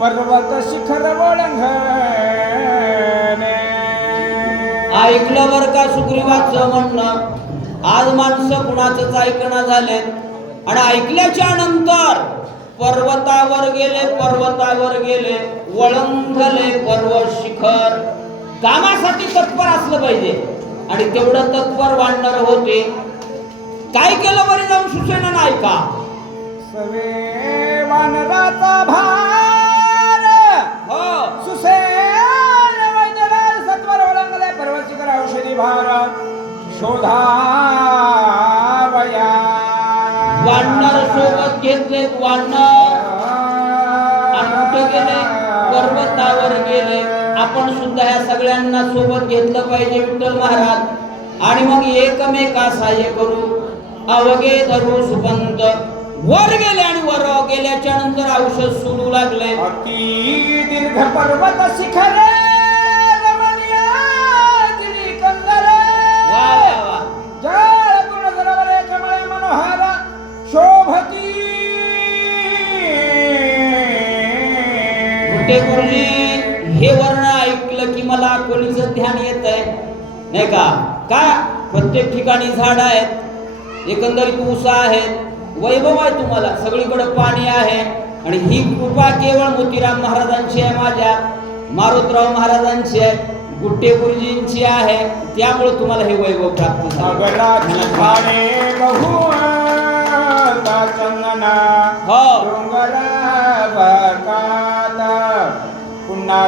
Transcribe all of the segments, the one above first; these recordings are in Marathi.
पर्वत शिखर ओळंघणे. ऐकलं बर का सुग्रीवाचं म्हणणं. आज माणसं कुणाचंच ऐकणं झालेत आणि ऐकल्याच्या नंतर पर्वतावर गेले वळंघले पर्वत शिखर. कामासाठी तत्पर असलं पाहिजे आणि तेवढं तत्पर वाढणार होते. काय केलं बरे जाऊन सुसेनानं ऐका. सवे वानराचा भार हो सुसेन वैद्यनाथ सत्वर ओळंघले पर्वत शिखर औषधी भार शोधावया. वाढणार सोबत घेतलेत वाढणार आणि कुठे गेले पर्वतावर गेले. आपण सुद्धा ह्या सगळ्यांना सोबत घेतलं पाहिजे विठ्ठल महाराज. आणि मग एकमेका सहाय्य करू. अवघे धरू सुपंत वर गेले आणि वर गेल्याच्या नंतर औषध सुरू लागले. अति दीर्घ पर्वत शिखरे रमणीय दिली कंदरे. वा वा वा. जळ पूर्ण सरोवरे कमळे मनोहर शोभती. कुठे गुरुजी हे वर्ण ऐकलं की मला कोणीचं ध्यान येत आहे नाही का. प्रत्येक ठिकाणी झाड आहेत, एकंदरीत ऊस आहेत, वैभव आहे, तुम्हाला सगळीकडे पाणी आहे. आणि ही कृपा केवळ मोतीराम महाराजांची आहे, माझ्या मारुतराव महाराजांची आहे, गुट्टे गुरुजींची आहे. त्यामुळे तुम्हाला हे वैभव प्राप्त पुन्हा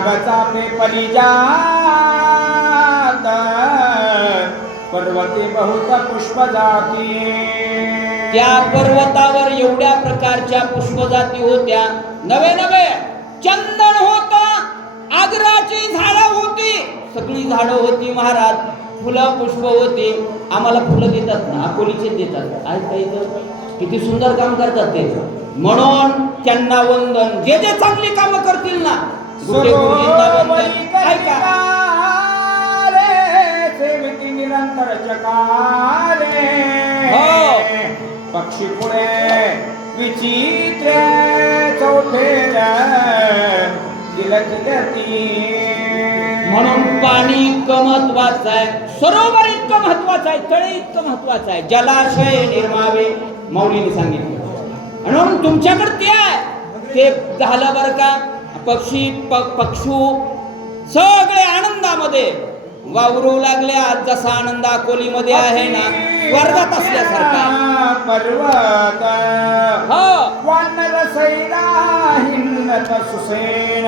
पर्वती बहुत पुष्प जाती. त्या पर्वतावर एवढ्या प्रकारच्या पुष्पजाती होत्या. नवे नवे चंदन होत, आग्राची झाडं होती, सगळी झाडं होती महाराज. फुलं पुष्प होती. आम्हाला फुलं देतात ना, अकोलीचे देतात. किती सुंदर काम करतात ते. म्हणून त्यांना वंदन. जे जे चांगली कामं करतील ना ऐका. निरंतर चकारे पक्षी पुढे विचित्र चौफेर म्हणून पाणी इतकं महत्वाचं आहे, सरोवर इतकं महत्वाचं आहे, तळे इतकं महत्वाचं आहे, जलाशय निर्मावे मौलीने सांगितलं. म्हणून तुमच्याकडे ते आहे ते झालं बरं का. पक्षी पक्षू सगळे आनंदामध्ये वावरू लागले. आज जसा आनंद अकोलीमध्ये आहे ना, स्वर्गात असल्यासारखा पर्वत हो. वानर सैरा हिंदत सुसेन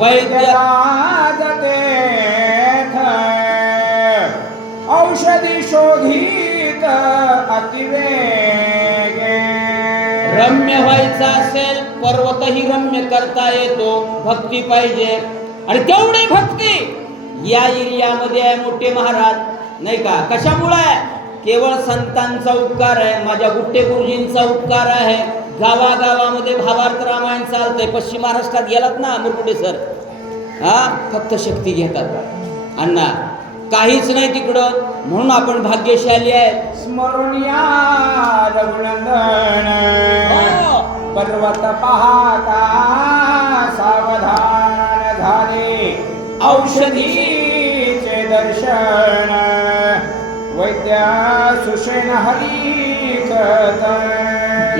वैद्य औषधी शोधित अतिवेगे. रम्य व्हायचं असेल पर्वतही रम्य करता येतो. भक्ती पाहिजे आणि तेवढी भक्ती या एरियामध्ये आहे मोठे महाराज नाही का. कशामुळे? केवळ संतांचा उपकार आहे, माझ्या गुट्टे गुरुजींचा उपकार आहे. गावागावामध्ये भावार्थ रामायण चालतंय. पश्चिम महाराष्ट्रात गेलात ना मुरकुटे सर, फक्त शक्ती घेतात अण्णा, काहीच नाही तिकडं. म्हणून आपण भाग्यशाली आहे. स्मरणीया रघुनंदन पर्वत पाहता सावधान झाले. औषधीचे दर्शन वैद्य सुषेण हरिकत.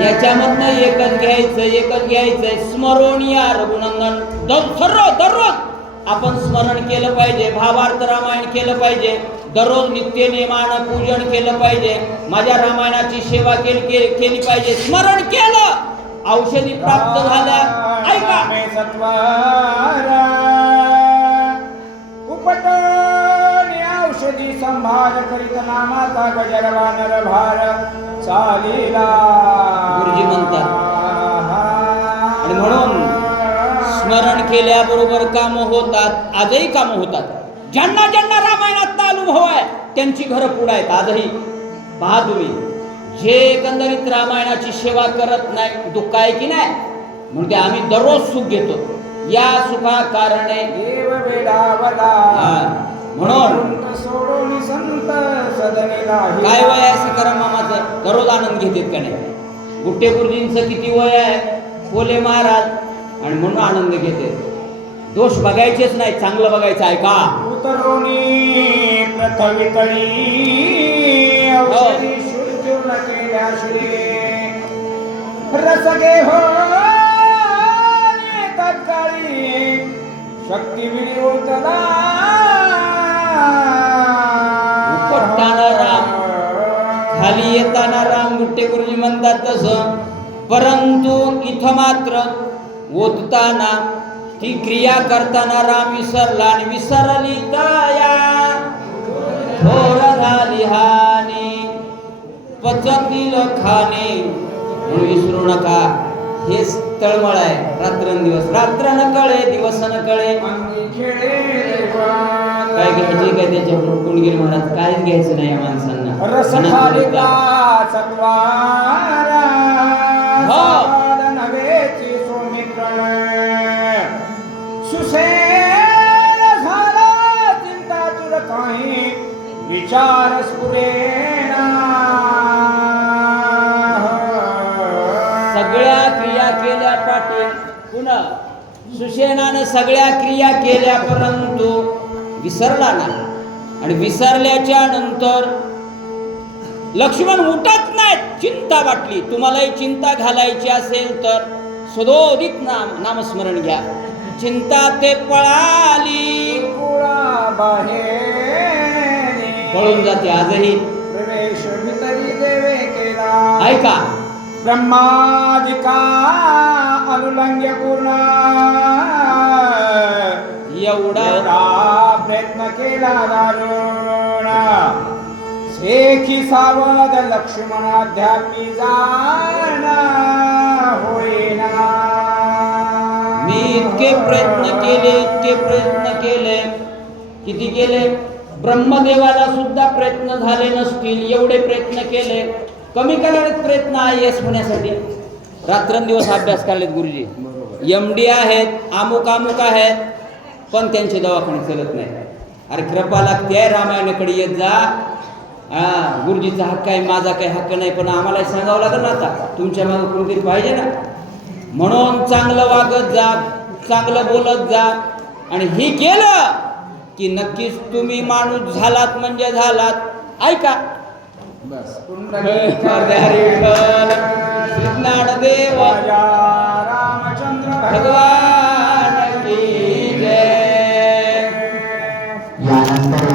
याच्यामधनं एकच घ्यायचंय स्मरणीय रघुनंदन. दररोज आपण स्मरण केलं पाहिजे, भावार्थ रामायण केलं पाहिजे, दररोज नित्य नेमानं पूजन केलं पाहिजे, माझ्या रामायणाची सेवा केली पाहिजे. स्मरण केलं औषधी प्राप्त झाल्या. ऐका उपटणे औषधी संभार करीत नामाचा गजर वानर भार चालीला गुरुजी म्हणतात. आणि म्हणून स्मरण केल्याबरोबर कामं होतात. आजही कामं होतात. ज्यांना ज्यांना रामायणाचा अनुभव आहे त्यांची घरं पुढे आहेत आजही. पहा तुम्ही, जे एकंदरीत रामायणाची सेवा करत नाही, दुःख आहे की नाही. म्हणजे आम्ही दररोज सुख घेतो. या सुखा कारणे देव वेडावला म्हणून सोडून संत सदनीला. काय वय आहे सकाराम मामाचं? दररोज आनंद घेतात का नाही? गुट्टे गुरुजींचं किती वय आहे? पोले महाराज आणि म्हणून आनंद घेते. दोष बघायचेच नाही, चांगलं बघायचं आहे का. उतरोनी प्रथवितळी औषधी शुद्धून केल्या श्री रसगे हो तत्काळी शक्ती विनियोतला उपटताना राम, खाली येताना राम. गुट्टे गुरुजी म्हणतात तसं. परंतु इथं मात्र ओतताना ती क्रिया करताना राम विसरला आणि विसरली तया थोर झाली हानी पचतील खाणे. म्हणून विसरू नका. हेच तळमळ आहे. रात्रंदिवस, रात्र न कळे दिवस न कळे. काय घ्यायचे काय त्याच्याबरोबर कुणगिरी महाराज काहीच घ्यायचं नाही या माणसांना. रस खालिका सत्वारा सवाद नवेची सोमित्र सुसेन झाला चिंता तुर काही विचार स्फुरेना. सगळ्या क्रिया केल्या पाटील. पुन्हा सुसेनानं सगळ्या क्रिया केल्या परंतु विसरला नाही. आणि विसरल्याच्या नंतर लक्ष्मण उठत नाहीत. चिंता वाटली. तुम्हालाही चिंता घालायची असेल तर सदोदित नामस्मरण घ्या. चिंता ते पळाली, पळून जाते आजही. प्रवेश भीतरी देवे केला ऐका. ब्रह्मादिका अनुलंघ्य पूर्ण एवढा प्रयत्न केला दारुण शेखी सावध लक्ष्मणाध्यात्मी जाणा होईना. मी इतके प्रयत्न केले. किती केले. ब्रह्मदेवाला सुद्धा प्रयत्न झाले नसतील एवढे प्रयत्न केले. कमी कालावधीत प्रयत्न IAS होण्यासाठी रात्रंदिवस अभ्यास काढलेत गुरुजी. MD आहेत, अमुक आहेत, पण त्यांचे दवाखाने चलत नाही. अरे कृपा लागते, रामायणाकडे येत जा. गुरुजीचा हक्क आहे, माझा काही हक्क नाही, पण आम्हाला सांगावं लागेल ना. आता तुमच्या मागे कोणतरी पाहिजे ना. म्हणून चांगलं वागत जा, चांगलं बोलत जा. आणि हे केलं की नक्कीच तुम्ही माणूस झालात म्हणजे झालात. ऐका. बस ज्ञानदेव रामचंद्र भगवान